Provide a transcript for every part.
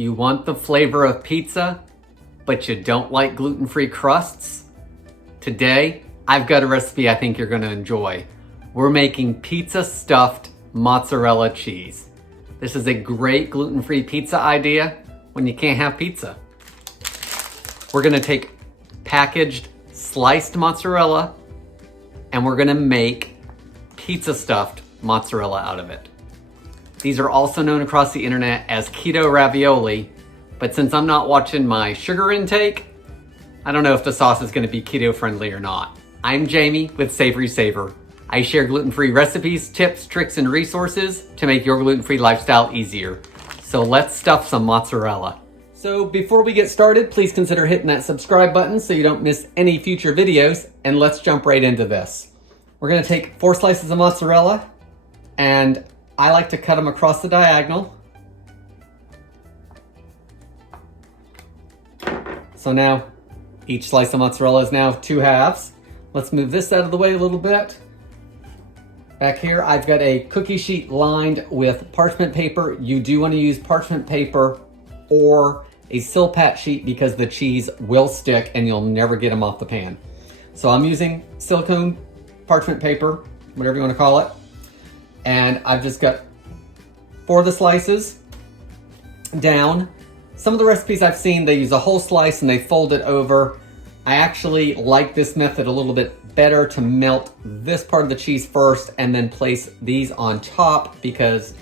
You want the flavor of pizza, but you don't like gluten-free crusts? Today, I've got a recipe I think you're gonna enjoy. We're making pizza stuffed mozzarella cheese. This is a great gluten-free pizza idea when you can't have pizza. We're gonna take packaged sliced mozzarella and we're gonna make pizza stuffed mozzarella out of it. These are also known across the internet as keto ravioli, but since I'm not watching my sugar intake, I don't know if the sauce is gonna be keto friendly or not. I'm Jamie with SavorySaver. I share gluten-free recipes, tips, tricks, and resources to make your gluten-free lifestyle easier. So let's stuff some mozzarella. So before we get started, please consider hitting that subscribe button so you don't miss any future videos, and let's jump right into this. We're gonna take 4 slices of mozzarella, and I like to cut them across the diagonal. So now each slice of mozzarella is now 2 halves. Let's move this out of the way a little bit. Back here, I've got a cookie sheet lined with parchment paper. You do want to use parchment paper or a Silpat sheet because the cheese will stick and you'll never get them off the pan. So I'm using silicone parchment paper, whatever you want to call it. And I've just got 4 of the slices down. Some of the recipes I've seen, they use a whole slice and they fold it over. I actually like this method a little bit better, to melt this part of the cheese first and then place these on top because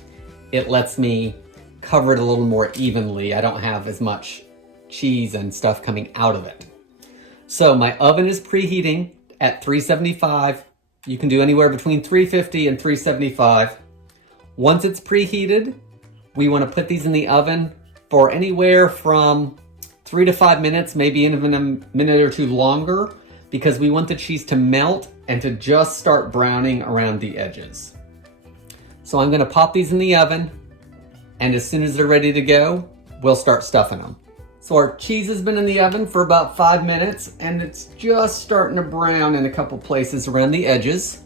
it lets me cover it a little more evenly. I don't have as much cheese and stuff coming out of it. So my oven is preheating at 375. You can do anywhere between 350 and 375. Once it's preheated, we want to put these in the oven for anywhere from 3 to 5 minutes, maybe even a minute or 2 longer, because we want the cheese to melt and to just start browning around the edges. So I'm gonna pop these in the oven, and as soon as they're ready to go, we'll start stuffing them. So our cheese has been in the oven for about 5 minutes, and it's just starting to brown in a couple places around the edges.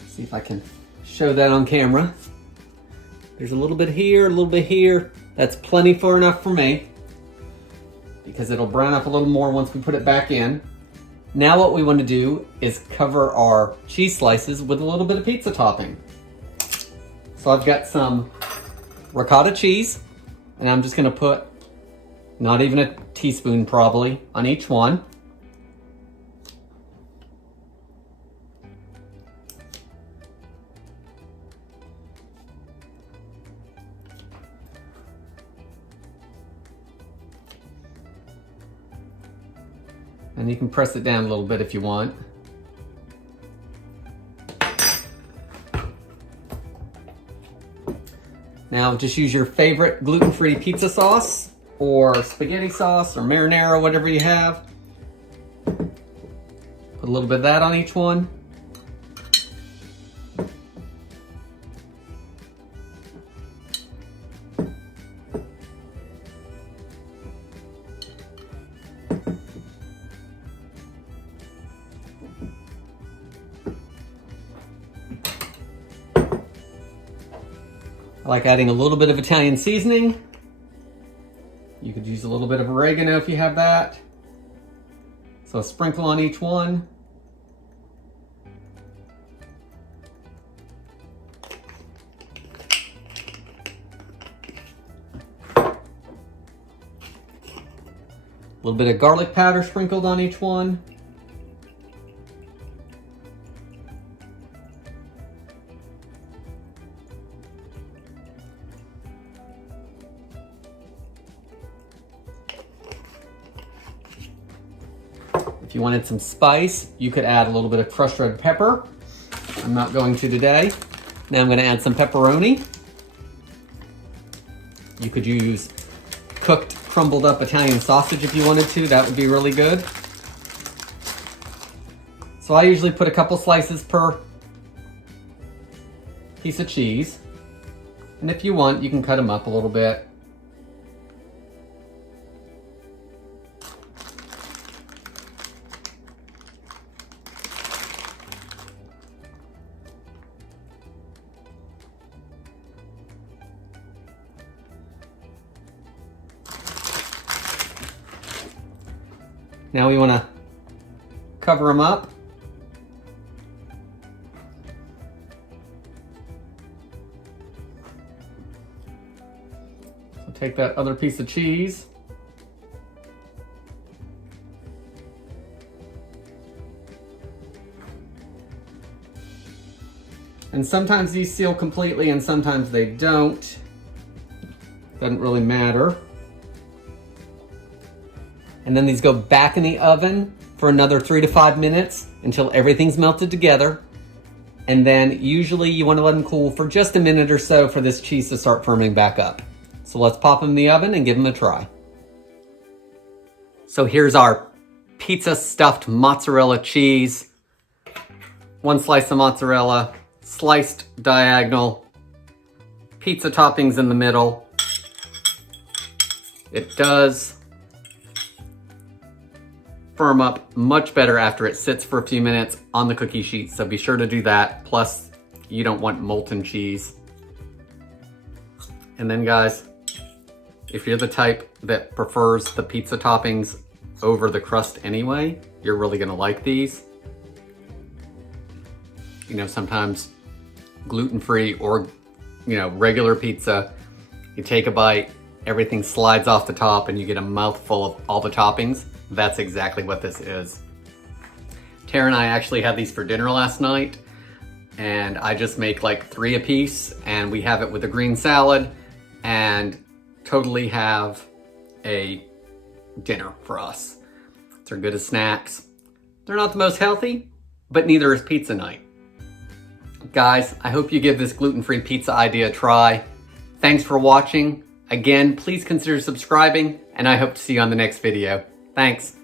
Let's see if I can show that on camera. There's a little bit here, a little bit here. That's plenty far enough for me, because it'll brown up a little more once we put it back in. Now what we want to do is cover our cheese slices with a little bit of pizza topping. So I've got some ricotta cheese, and I'm just going to put not even a teaspoon probably on each one. And you can press it down a little bit if you want. Now just use your favorite gluten-free pizza sauce or spaghetti sauce or marinara, whatever you have. Put a little bit of that on each one. I like adding a little bit of Italian seasoning. You could use a little bit of oregano if you have that. So a sprinkle on each one. A little bit of garlic powder sprinkled on each one. If you wanted some spice, you could add a little bit of crushed red pepper. I'm not going to today. Now I'm going to add some pepperoni. You could use cooked, crumbled up Italian sausage if you wanted to. That would be really good. So I usually put a couple slices per piece of cheese. And if you want, you can cut them up a little bit. Now we want to cover them up. So take that other piece of cheese. And sometimes these seal completely and sometimes they don't. Doesn't really matter. And then these go back in the oven for another 3 to 5 minutes until everything's melted together. And then usually you want to let them cool for just a minute or so for this cheese to start firming back up. So let's pop them in the oven and give them a try. So here's our Pizza Stuffed Mozzarella Cheese. 1 slice of mozzarella, sliced diagonal, pizza toppings in the middle. It does firm up much better after it sits for a few minutes on the cookie sheet, so be sure to do that. Plus, you don't want molten cheese. And then guys, if you're the type that prefers the pizza toppings over the crust anyway, you're really gonna like these. You know, sometimes gluten-free or, you know, regular pizza, you take a bite, everything slides off the top and you get a mouthful of all the toppings. That's exactly what this is. Tara and I actually had these for dinner last night, and I just make like 3 a piece, and we have it with a green salad and totally have a dinner for us. They're good as snacks. They're not the most healthy, but neither is pizza night. Guys, I hope you give this gluten-free pizza idea a try. Thanks for watching. Again, please consider subscribing, and I hope to see you on the next video. Thanks.